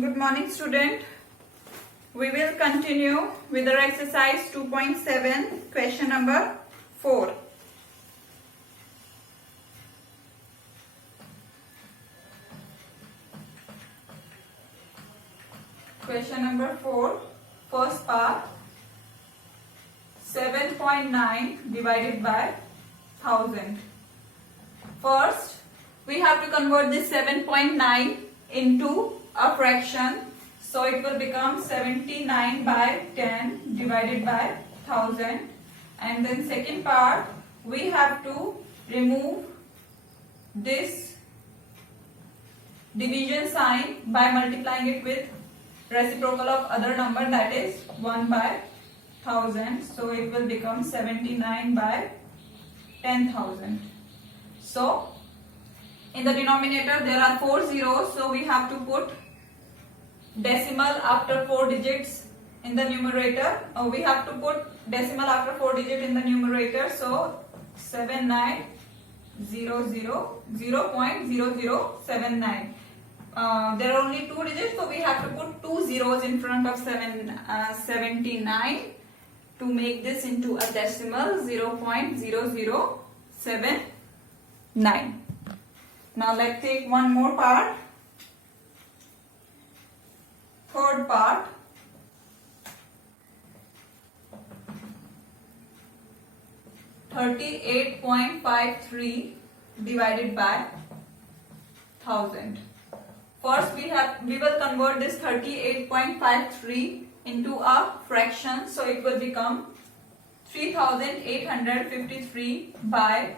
Good morning, student. We will continue with our exercise 2.7, question number 4. Question number 4, first part, 7.9 divided by 1000. First, we have to convert this 7.9 into a fraction. So it will become 79 by 10 divided by 1000. And then second part, we have to remove this division sign by multiplying it with reciprocal of other number, that is 1 by 1000. So it will become 79 by 10,000. So in the denominator there are 4 zeros, so we have to put decimal after 4 digits in the numerator. We have to put decimal after 4 digits in the numerator. So 0.0079. There are only 2 digits, so we have to put 2 zeros in front of 79 to make this into a decimal, 0.0079. Now let's take one more part. Third part. $38.53 divided by 1000. First we will convert this 38.53 into a fraction, so it will become 3853 by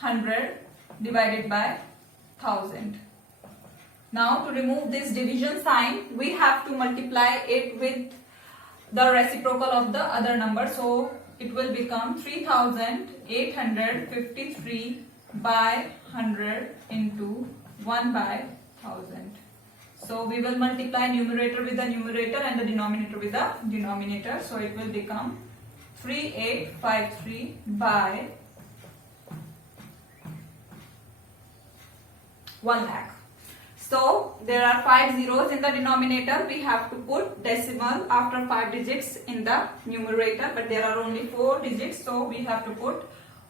100 divided by 1000. Now to remove this division sign, we have to multiply it with the reciprocal of the other number. So it will become 3853 by 100 into 1 by 1000. So we will multiply numerator with the numerator and the denominator with the denominator. So it will become 3853 by 1 lakh. So there are 5 zeros in the denominator. We have to put decimal after 5 digits in the numerator, but there are only 4 digits, so we have to put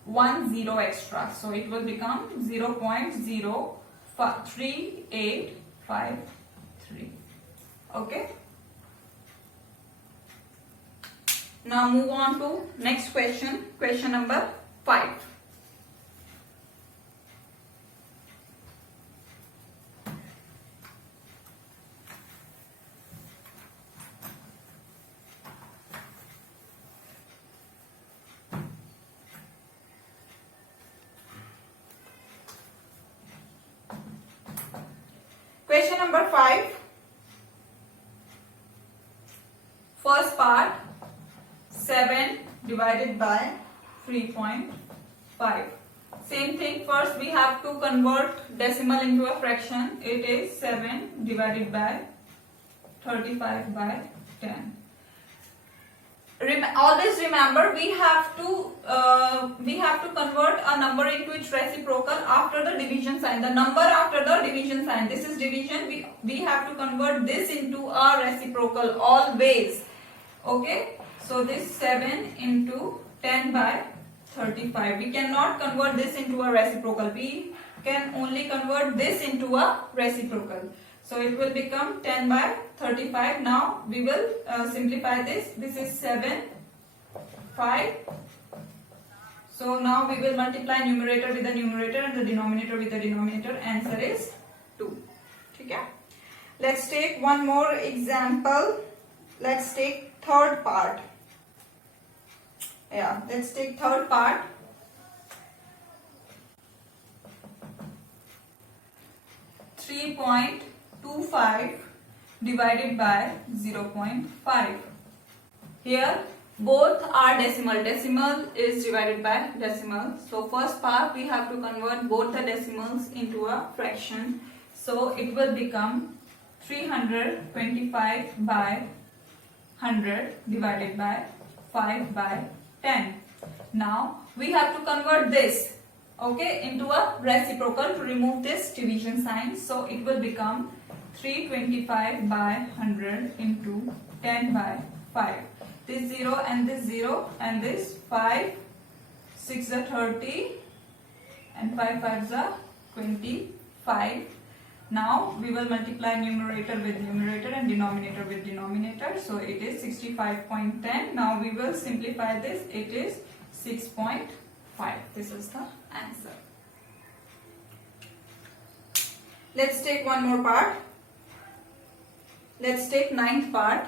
1 zero extra. So it will become 0.03853. Okay. Now move on to next question. Question number 5. Question number 5. First part, 7 divided by 3.5. Same thing, first we have to convert decimal into a fraction. It is 7 divided by 35 by 10. Always remember, we have to convert a number into its reciprocal after the division sign. The number after the division sign. This is division. We have to convert this into a reciprocal always. Okay. So this 7 into 10 by 35. We cannot convert this into a reciprocal. We can only convert this into a reciprocal. So it will become 10 by 35. Now we will simplify this. This is 7, 5. So now we will multiply numerator with the numerator and the denominator with the denominator. Answer is 2. Okay? Let's take one more example. Let's take third part. Yeah, let's take third part. 3.25 divided by 0.5. Here both are decimal. Decimal is divided by decimal. So first part we have to convert both the decimals into a fraction. So it will become 325 by 100 divided by 5 by 10. Now we have to convert this into a reciprocal to remove this division sign. So it will become 325 by 100 into 10 by 5. This 0 and this 0 and this 5, 6 are 30 and 5 5s are 25. Now we will multiply numerator with numerator and denominator with denominator. So it is 65.10. Now we will simplify this. It is 6.5. This is the answer. Let's take one more part. Let's take 9th part.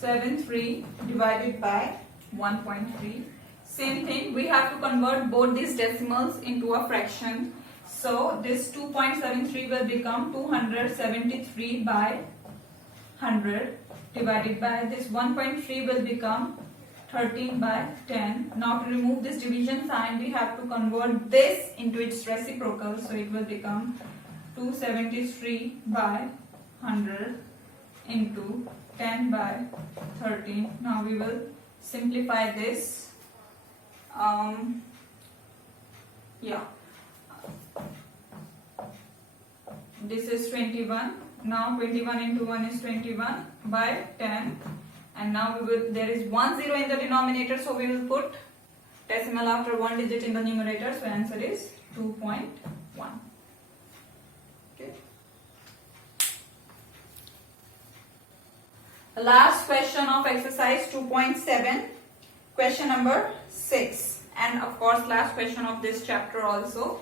.73 divided by 1.3. Same thing, we have to convert both these decimals into a fraction. So this 2.73 will become 273 by 100 divided by this 1.3 will become 13 by 10. Now to remove this division sign, we have to convert this into its reciprocal. So it will become 273 by 100 into 10 by 13. Now we will simplify this. This is 21. Now 21 into 1 is 21 by 10. And now there is 1 0 in the denominator, so we will put decimal after one digit in the numerator. So answer is 2.1. Okay. Last question of exercise 2.7, question number 6, and of course last question of this chapter also.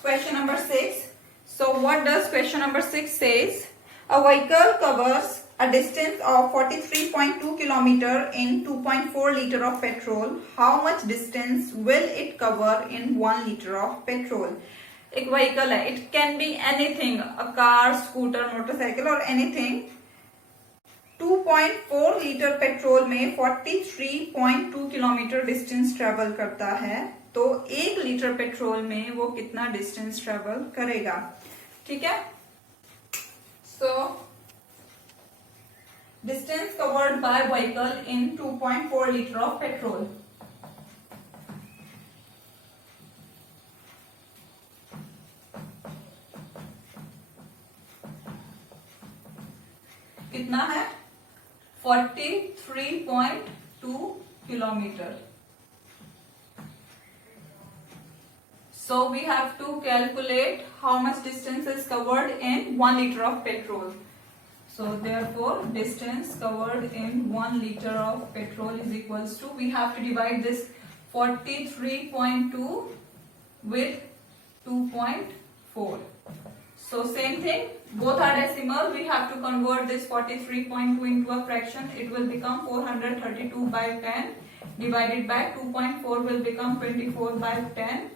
Question number 6. So what does question number 6 says? A vehicle covers a distance of 43.2 km in 2.4 liter of petrol. How much distance will it cover in 1 liter of petrol? एक vehicle है, it can be anything, a car, scooter, motorcycle or anything. 2.4 litre petrol में 43.2 kilometre distance travel करता है, तो 1 litre petrol में वो कितना distance travel करेगा? ठीक है, so distance covered by vehicle in 2.4 litre of petrol. कितना है? 43.2 kilometer. So we have to calculate how much distance is covered in 1 liter of petrol. So therefore distance covered in 1 liter of petrol is equals to, we have to divide this 43.2 with 2.4. So same thing, both are decimal. We have to convert this 43.2 into a fraction. It will become 432 by 10 divided by 2.4 will become 24 by 10.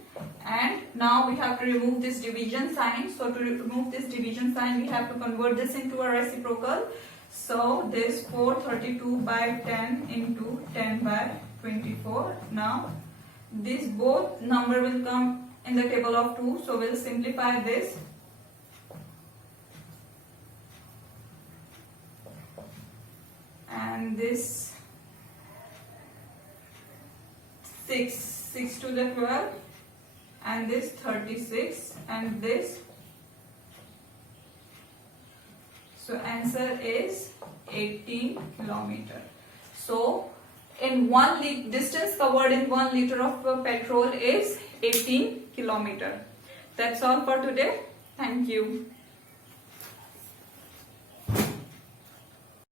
And now we have to remove this division sign. So to remove this division sign, we have to convert this into a reciprocal. So this 432 by 10 into 10 by 24. Now this both number will come in the table of 2. So we'll simplify this. And this 6 to the 12, and this 36, and this. So answer is 18 kilometer. So in 1 liter, distance covered in 1 liter of petrol is 18 kilometer. That's all for today. Thank you.